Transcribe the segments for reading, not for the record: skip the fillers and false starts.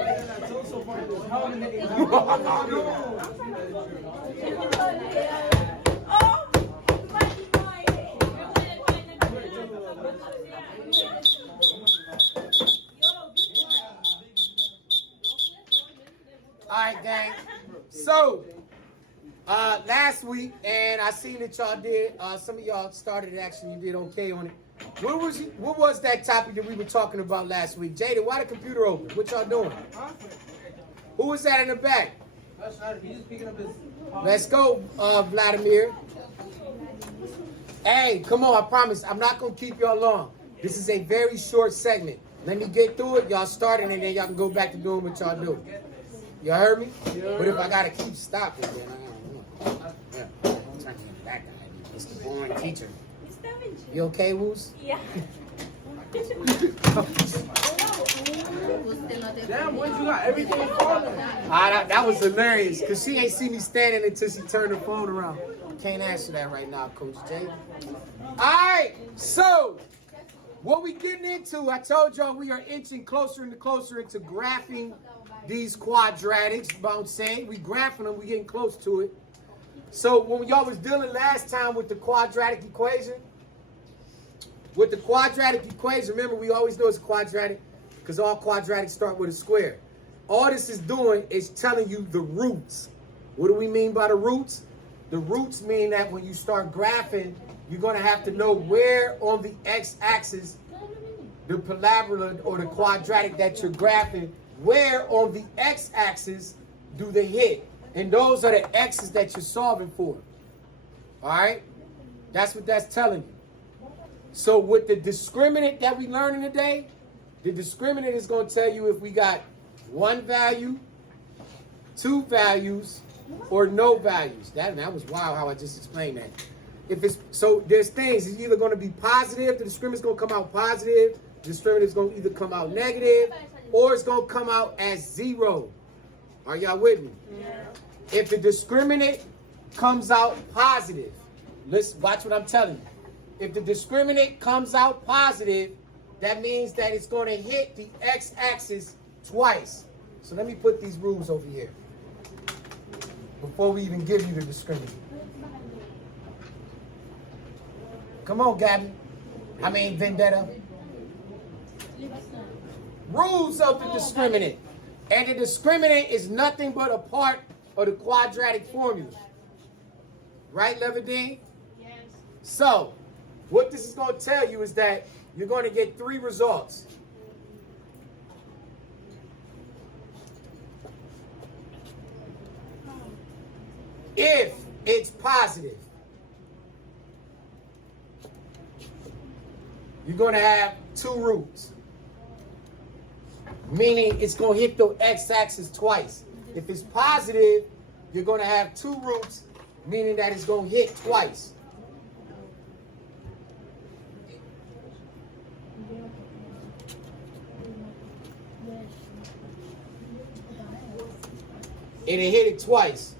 All right, gang. So, last week, and I seen that y'all did, some of y'all started it actually, you did okay on it. What was that topic that we were talking about last week? Jada, why the computer open? What y'all doing? Who was that in the back? Let's go, Vladimir. Hey, come on, I promise, I'm not going to keep y'all long. This is a very short segment. Let me get through it, y'all start it, and then y'all can go back to doing what y'all do. You heard me? Yeah. But if I gotta keep stopping, then I don't know. Yeah. Turn to that guy. It's the boring teacher. You okay, Woos? Yeah. Damn, once you got everything falling. That was hilarious, because she ain't see me standing until she turned her phone around. Can't answer that right now, Coach J. Alright, so what we getting into, I told y'all we are inching closer and closer into graphing these quadratics, but I'm saying we graphing them, we getting close to it. So when y'all was dealing last time with the quadratic equation, remember we always know it's quadratic because all quadratics start with a square. All this is doing is telling you the roots. What do we mean by the roots? The roots mean that when you start graphing, you're going to have to know where on the x-axis, the parabola or the quadratic that you're graphing, where on the x-axis do they hit? And those are the x's that you're solving for. All right? That's what that's telling you. So with the discriminant that we learning today, the discriminant is going to tell you if we got one value, two values, or no values. That was wild how I just explained that. If it's so there's things, it's either going to be positive, the discriminant is going to come out positive, the discriminant is going to either come out negative, or it's going to come out as 0. Are y'all with me? Yeah. If the discriminant comes out positive, listen, watch what I'm telling you. If the discriminant comes out positive, that means that it's going to hit the x-axis twice. So let me put these rules over here before we even give you the discriminant. Come on, Gabby. Vendetta. Rules of the discriminant. And the discriminant is nothing but a part of the quadratic formula. Right, Levadine? Yes. So, what this is going to tell you is that you're going to get 3 results. If it's positive, you're going to have 2 roots. Meaning it's going to hit the x-axis twice. If it's positive, you're going to have 2 roots, meaning that it's going to hit twice. It'll hit it twice.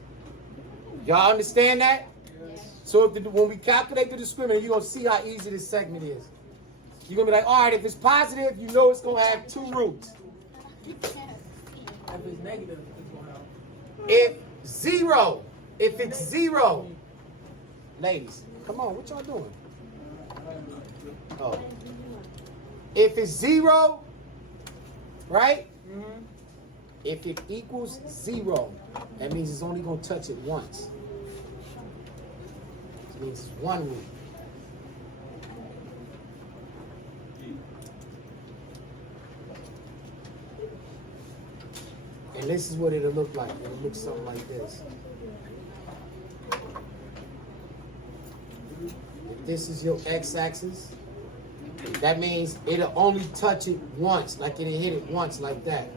Y'all understand that? Yes. So when we calculate the discriminant, you're going to see how easy this segment is. You're going to be like, all right, if it's positive, you know it's going to have 2 roots. If it's negative, it's going out. If it's 0, ladies, come on, what y'all doing? Oh. If it's 0, right? Mm-hmm. If it equals 0, that means it's only going to touch it once. It means it's 1 root. And this is what it'll look like. It'll look something like this. If this is your x-axis, that means it'll only touch it once, like it'll hit it once like that.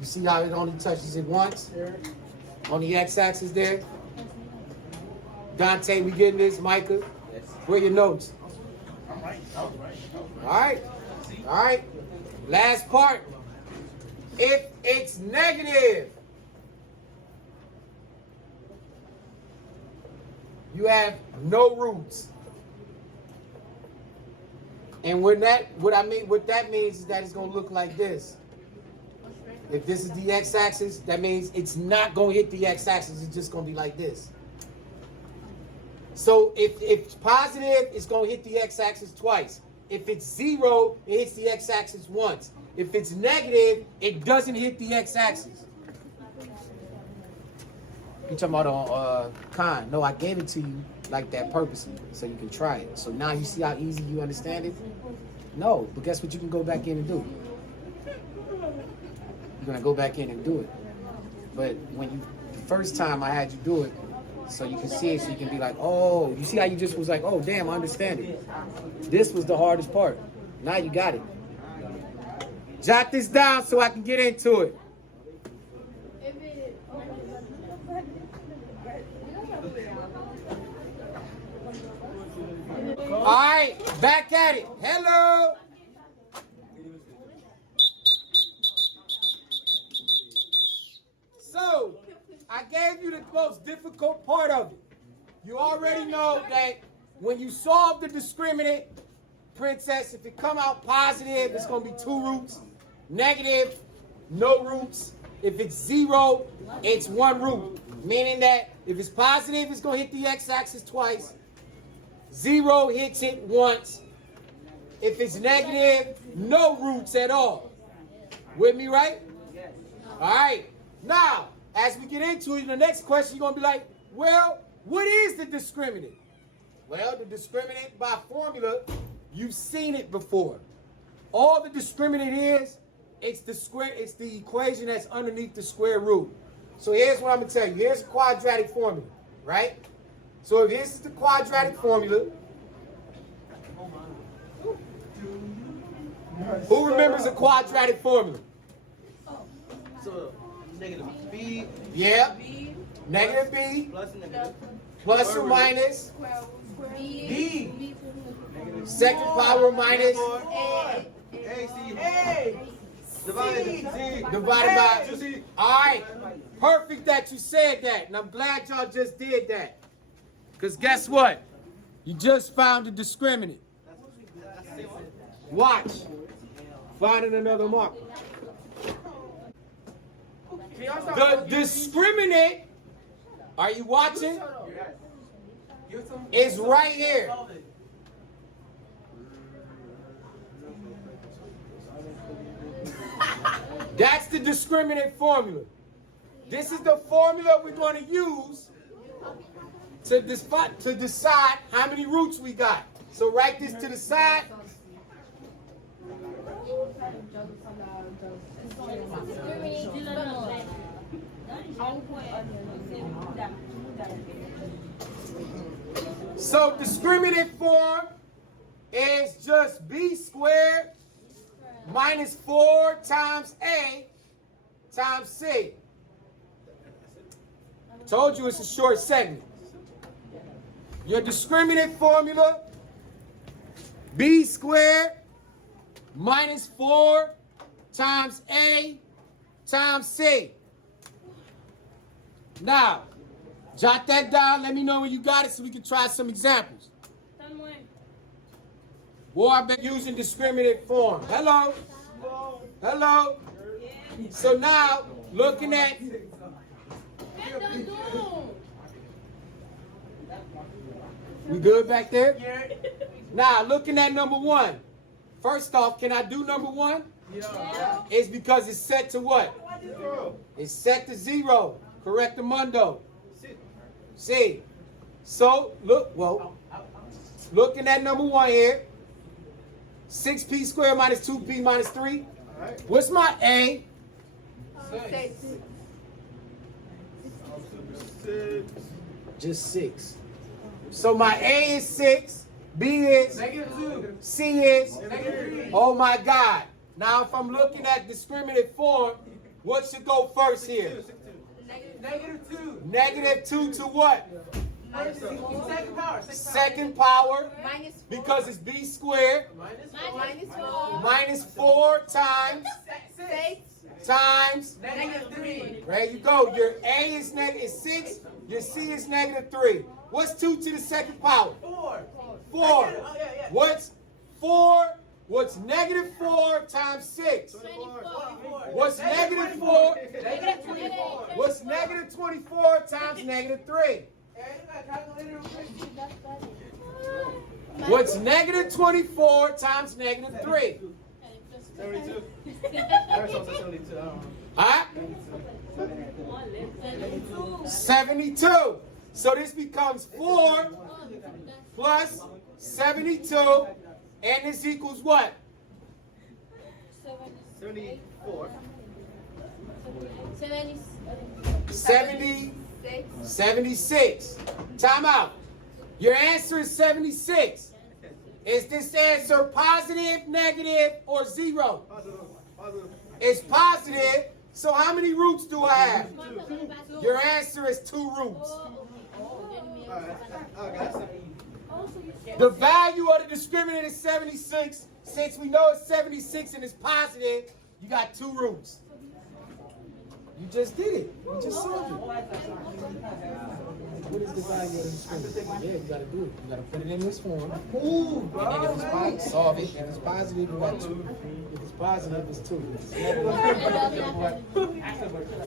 You see how it only touches it once? On the x-axis there? Dante, we getting this? Micah? Where are your notes? All right. Last part. If it's negative, you have no roots. And what that means is that it's going to look like this. If this is the x-axis, that means it's not going to hit the x-axis. It's just going to be like this. So if it's positive, it's going to hit the x-axis twice. If it's 0, it hits the x-axis once. If it's negative, it doesn't hit the x-axis. You talking about on con? No, I gave it to you like that purposely, so you can try it. So now you see how easy you understand it? No, but guess what you can go back in and do? You're gonna go back in and do it. But when you, the first time I had you do it, so you can see it, so you can be like, oh, you see how you just was like, oh, damn, I understand it. This was the hardest part. Now you got it. Jot this down so I can get into it. All right, back at it. Hello. So, I gave you the most difficult part of it. You already know that when you solve the discriminant, princess, if it come out positive, it's going to be 2 roots. Negative, no roots. If it's 0, it's 1 root. Meaning that if it's positive, it's going to hit the x-axis twice. 0 hits it once. If it's negative, no roots at all. With me, right? All right. Now, as we get into it, the next question, you're going to be like, well, what is the discriminant? Well, the discriminant by formula, you've seen it before. All the discriminant is, it's the equation that's underneath the square root. So here's what I'm going to tell you. Here's a quadratic formula, right? So if this is the quadratic formula, who remembers a quadratic formula? So, negative b. Yeah. B. Negative b Plus negative. plus or minus B. second power minus A, C. A. divided by. All right. Perfect that you said that. And I'm glad y'all just did that. Because guess what? You just found the discriminant. Watch. Finding another marker. The discriminant, are you watching? Is right here. That's the discriminant formula. This is the formula we're going to use to decide how many roots we got. So write this to the side. So discriminant form is just b squared minus 4 times a times c. Told you it's a short segment. Your discriminant formula, b squared minus 4 times a times c. Now, jot that down. Let me know when you got it so we can try some examples. Well, I've been using discriminant form. Hello? Hello? So now, looking at... We good back there? Now, looking at number 1. First off, can I do number 1? Yeah. It's because it's set to what? It's set to 0. Correctamundo. C. So, looking at number 1 here. 6p squared minus 2p minus 3. What's my A? 6. Just 6. So my A is 6. B is? -2. C is? -3. Oh my God. Now if I'm looking at discriminant form, what should go first here? -2. -2 to what? Second power. Second power. Minus 4. Because it's b squared. Minus 4. Minus 4 times. 6. Times. -3. There you go. Your A is -6. Your C is -3. What's 2 to the second power? 4. 4. What's 4 What's negative 4 times 6? 24. What's negative 4? Negative 24. What's negative 24 times negative 3? Hey, you got a calculator real quick? What's negative 24 times negative 3? 72. There's also 72. I don't know. Huh? 72. So this becomes 4 plus 72, and this equals what? 74. 76. Time out. Your answer is 76. Is this answer positive, negative, or 0? Positive. Positive. It's positive. So how many roots do I have? Your answer is 2 roots. The value of the discriminant is 76. Since we know it's 76 and it's positive, you got 2 roots. You just did it. You just solved it. What is the value of the discriminant? Yeah, you gotta do it. You gotta put it in this form. And then if it's positive, solve it. If it's positive, you got 2. If it's positive, it's 2. If it's negative,